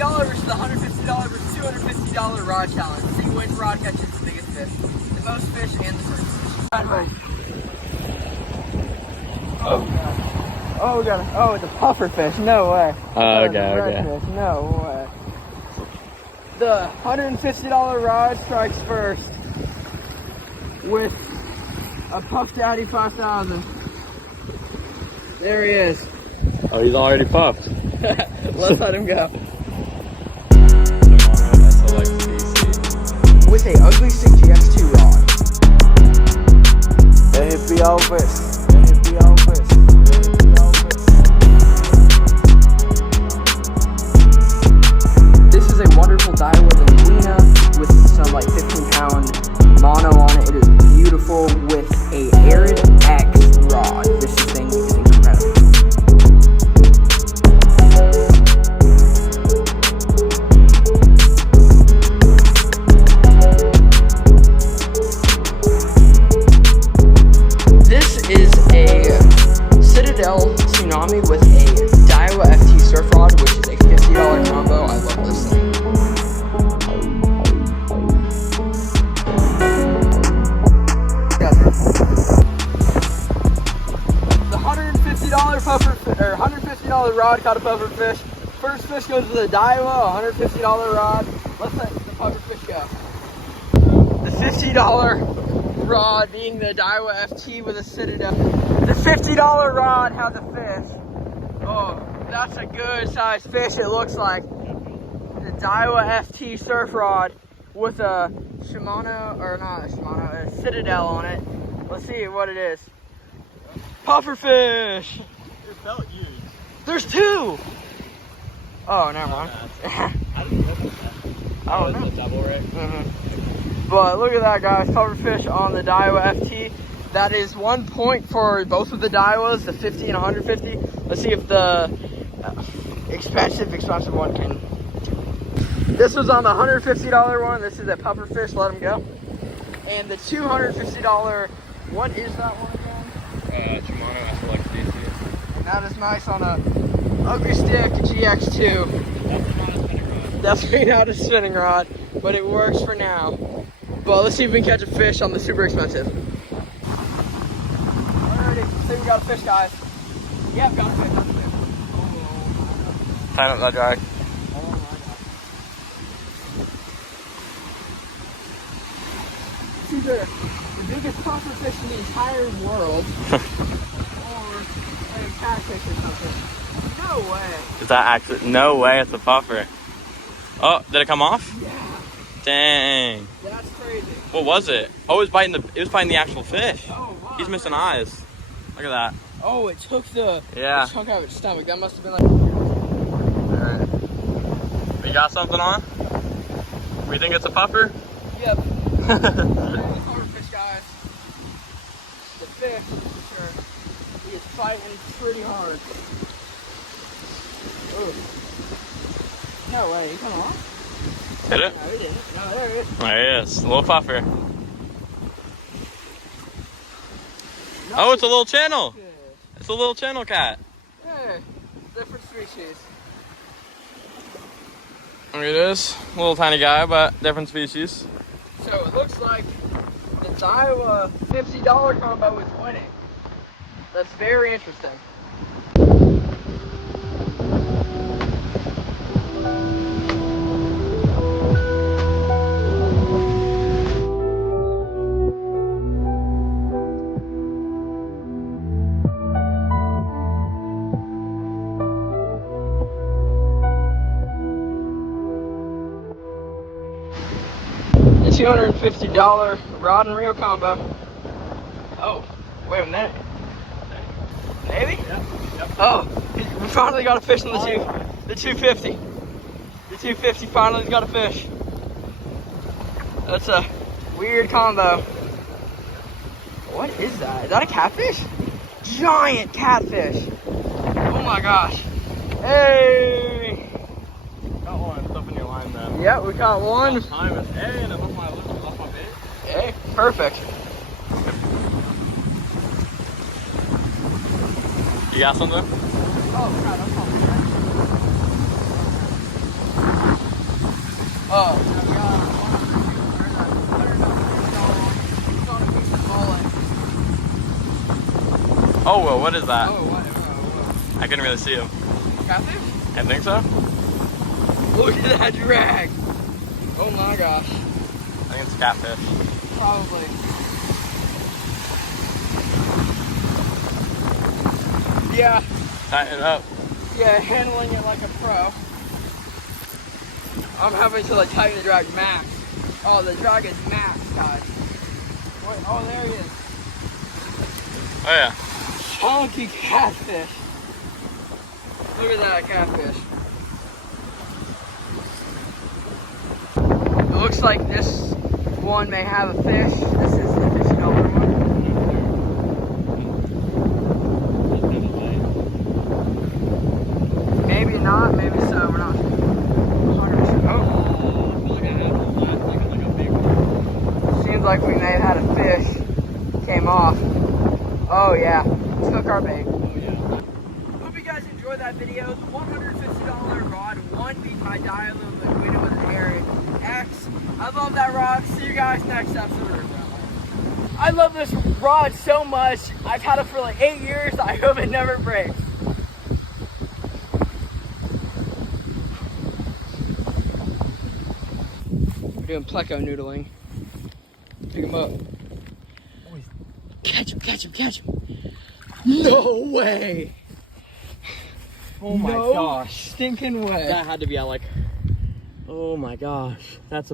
$50 versus the $150 versus $250 rod challenge. See which rod catches the biggest fish, the most fish, and the first fish. Oh, we got it. Oh, it's a puffer fish. No way. Oh, okay. Fish. No way. The $150 rod strikes first with a Puff Daddy 5000. There he is. Oh, he's already puffed. Let's let him go. With a Ugly Stick GX2 rod. Let it be Elvis. Let it be Elvis. Let it be Elvis. This is a wonderful Daiwa Linguina with some like 15-pound mono on it. It is beautiful with a Arid X rod. This thing is incredible. This is a Citadel Tsunami with a Daiwa FT surf rod, which is a $50 combo. I love this thing. The $150 puffer or $150 rod caught a puffer fish. First fish goes to the Daiwa, $150 rod. Let's let the puffer fish go. The $50 rod being the Daiwa FT with a Citadel. The $50 rod has a fish. Oh, that's a good sized fish, it looks like. The Daiwa FT surf rod with a Shimano, or not a Shimano, a Citadel on it. Let's see what it is. Puffer fish! It felt huge. There's two! Oh, never mind. I didn't know that. I don't know. The double rig. But look at that, guys. Puffer fish on the Daiwa FT. That is 1 point for both of the Daiwas, the 50 and 150. Let's see if the expensive one can. This was on the $150 one. This is a puffer fish. Let him go. And the $250. What is that one again? Shimano SLX DC. And that is nice on a Ugly Stick GX2. Definitely not a spinning rod, but it works for now. But let's see if we can catch a fish on the super expensive. Alrighty, see we got a fish, guys. Yep, got a fish, got a fish. Time up that drag. Oh my god. It's either the biggest puffer fish in the entire world or a catfish or something. No way. Is that actually? No way, it's a puffer. Oh, did it come off? Yeah. Dang. That's crazy. What was it? Oh, it was biting the actual fish. Oh wow. He's missing eyes. Look at that. Oh, it took the chunk out of its stomach. That must have been like. Alright. We got something on? We think it's a puffer? Yep. Puffer fish, guys. The fish, for sure. He is fighting pretty hard. Ooh. No way, he come off? Hit it? No, he didn't. No, there he is. There he is. A little puffer. Oh, it's a little channel. Fish. It's a little channel cat. Hey, different species. Look at this. Little tiny guy, but different species. So it looks like the Daiwa $50 combo is winning. That's very interesting. The $250 rod and reel combo. Oh, wait a minute. Maybe? Yep. Oh, we finally got a fish on the 250. The 250 finally got a fish. That's a weird combo. What is that? Is that a catfish? Giant catfish. Oh my gosh. Hey! Got one. It's up in your line then. Yeah, we got one. Time is hey, and it left my bait. Hey, perfect. You got something? Oh, God, I'm Oh, no, we got one of the $150 one. It's on a piece of mullet. Oh, well, what is that? Oh, what? I couldn't really see him. Catfish? I think so. Look at that drag. Oh my gosh. I think it's catfish. Probably. Yeah. Tighten it up. Yeah, handling it like a pro. I'm having to like tighten the drag max. Oh, the drag is max, guys. Wait, oh, there he is. Oh, yeah. Chunky catfish. Look at that catfish. It looks like this one may have a fish. This is the fish color one. Maybe not, maybe so. We're not. Oh. Seems like we may have had a fish. Came off. Oh yeah. Took our bait. Hope you guys enjoyed that video. The $150 rod, 1 beat by Dialum, the winner with an Aaron X. I love that rod. See you guys next episode. I love this rod so much. I've had it for like 8 years. I hope it never breaks. We're doing pleco noodling. Pick him up. Catch him, catch him, catch him. No way. Oh my No gosh. stinking way. That had to be at like, oh my gosh. That's